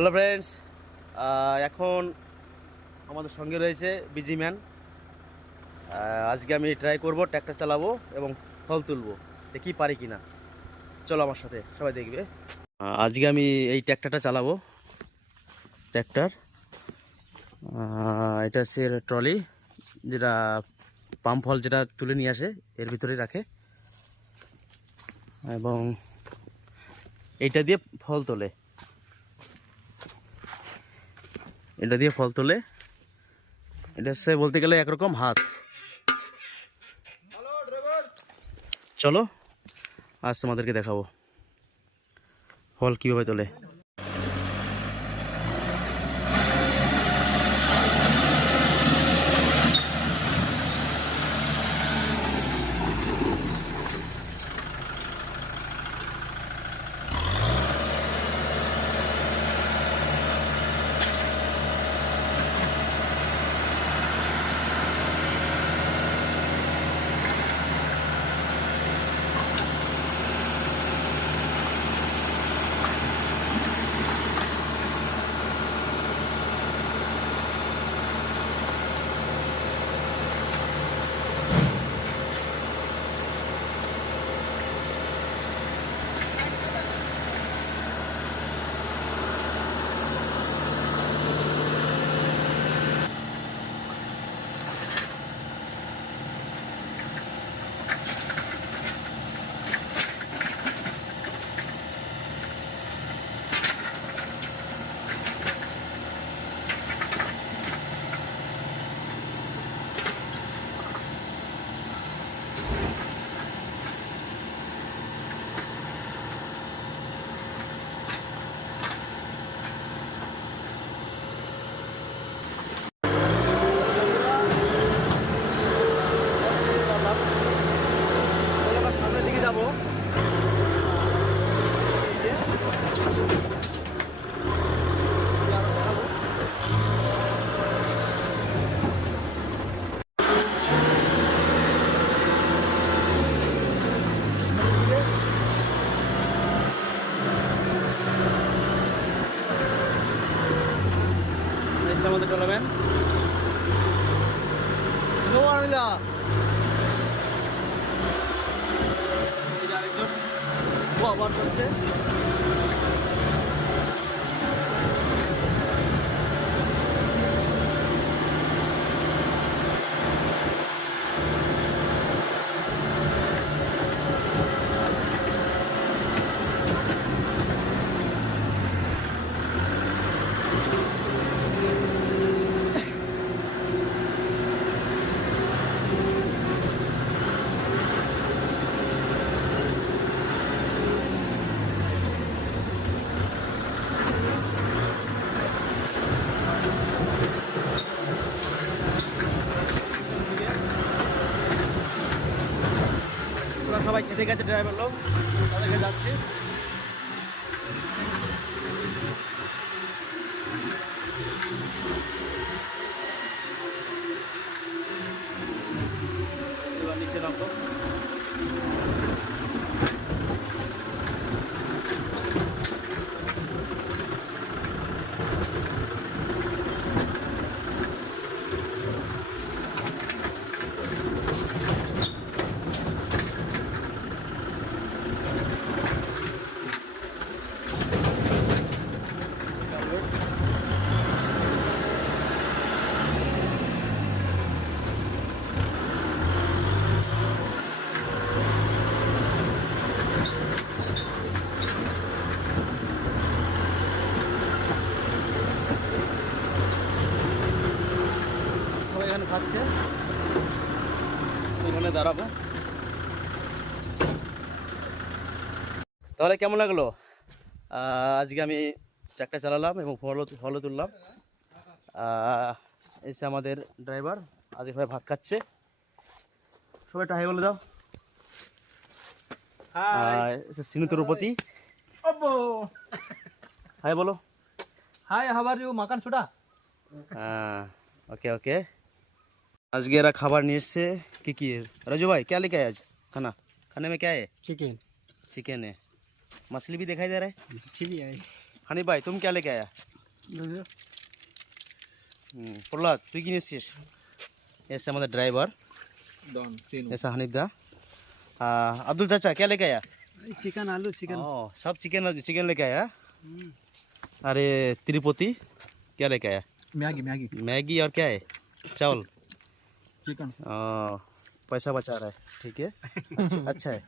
Hello friends, এখন আমাদের সঙ্গে রয়েছে বিজি ম্যান। আজকে আমি ট্রাই করব ট্র্যাক্টর চালাবো এবং ফল তুলবো, দেখি পারি কিনা। চলো আমার সাথে, সবাই দেখবে। আজকে আমি এই ট্র্যাক্টরটা চালাবো। ট্র্যাক্টর এটা হচ্ছে ট্রলি, যেটা পাম ফল যেটা তুলে নিয়ে আসে এর ভিতরে রাখে, এবং এইটা দিয়ে ফল তোলে। এটা দিয়ে ফল তোলে, এটা হচ্ছে বলতে গেলে একরকম হাত। চলো আজ তোমাদেরকে দেখাবো ফল কিভাবে তোলে। সামনের দিকে যাবো। আমাদের টুর্নামেন্ট আবার করছে। সবাই খেতে গেছে, ড্রাইভার লোক তাদেরকে যাচ্ছি। নিচে নামবো। এখানে খাচ্ছে, এখানে দাঁড়াবো। তাহলে কেমন লাগলো? আজকে আমি ট্রাক্টর চালালাম এবং ফলও তুললাম। এসে আমাদের ড্রাইভার আজকে ভাই ভাত খাচ্ছে। সবাই একটা হাই বলে দাও। সিনু তিরুপতি, হাই বলো। हाय हाउ आर यू मकान छुड़ा ओके ओके। আজকে এরা খাবার নিয়ে এসছে। কি राजू भाई क्या लेके आए आज? खाने में क्या है? चिकन चिकन है। मछली भी दिखाई दे रहा है। चिली है। हनी भाई तुम क्या लेके आया? প্রহ্লাদ তুই কি নিচ্ছিস? এসে আমাদের ড্রাইভার, ऐसा हानिफ दा। अब्दुल चाचा क्या लेके आया? चिकन आलू चिकन सब चिकन चिकन लेके आया। अरे तिरुपति क्या लेके आया? मैगी मैगी मैगी और क्या है? चावल। चिकन पैसा बचा रहा है, ठीक है। अच्छा है।